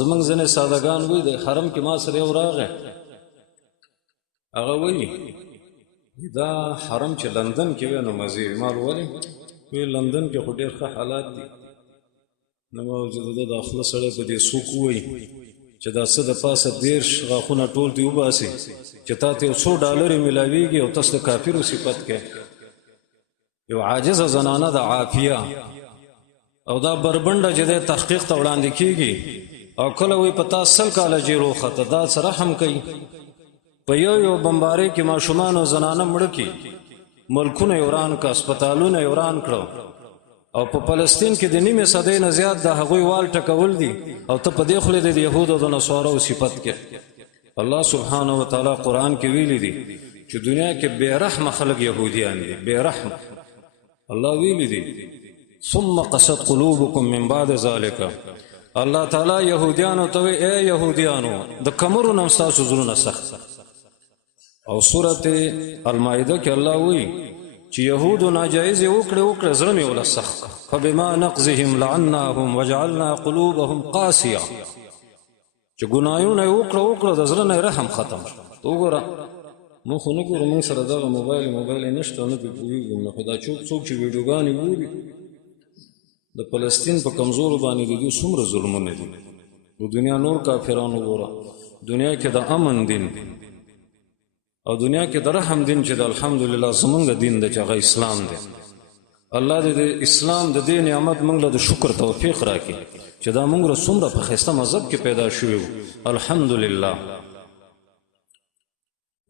زمونږ ځینې سادهګان وایي د حرم کې ما سره یو راغی، هغه وایي دا حرم چې لندن کې وی نو مزې وي. ما ولې وی لندن کې خو ډېر ښه حالات دي. نو ما چې د داخله سړی په دې څوک وایي چې دا څه د پاسه 10 غاښونه ټول دې وباسي چې تا ته $100 میلاویږي او تاسو د کافرو صفت کې یو عاجزه زنانه د عافیه او دا بربنډه چې د تحقیق ته وړاندې کیږي او کله وی پتا 100 کاله جیرو خطه دا سره هم کوي په یو بمباري کې ماشومان او زنانه مړ کی ملکونه یوران کا هسپتالونه یوران کړو او په فلسطین کې د نیمه صدۍ نه زیات د هغوی وال ټکول دي او ته په دې خله د يهودو د نصارو صفت کې الله سبحانه و تعالی قران کې ویلي دي چې دنیا کې بے رحم خلق يهوديان دي، بے رحم. الله ویلي دي ثم قست قلوبكم من بعد ذلك. الله تعالی يهوديانو ته اے يهوديانو د کمرو نم تاسو زړونه سخت. او سورته المائده کې الله وی چې يهود ناجایز وکړه زړه مې ولا سخت. فبما نقضهم لعناهم وجعلنا قلوبهم قاسيه. چې ګنايونه وکړه د زړه نه رحم ختم. وګوره مو خو نه ګورم موږ سره دا موبایل نشته نه پیږم نه خدا څوک چې ویډیوګانې ګوري د فلسطین په کمزور باندې د دې څومره ظلمونه دي. د دنیا نور کافرانو ګوره دنیا کې د امن دین او دنیا کې د رحم دین چې د الحمدلله زمونږ دین د چغه اسلام دی. الله دې د اسلام د دې نعمت موږ له شکر توفیق راکړي چې دا موږ څومره په خسته مذهب کې پیدا شوو. الحمدلله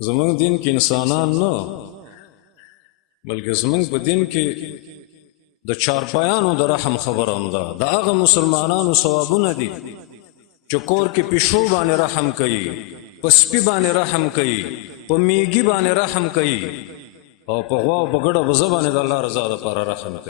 زمونږ دین کې انسانان نه بلکې زمونږ په دین کې د چارپایانو د رحم خبره هم ده. د هغه مسلمانانو ثوابونه دي چې کور کې پښو باندې رحم کوي، په سپي باندې رحم کوي، په میږي باندې رحم کوي او په غوا او په ګډه وزه باندې د الله رضا لپاره رحم کوي.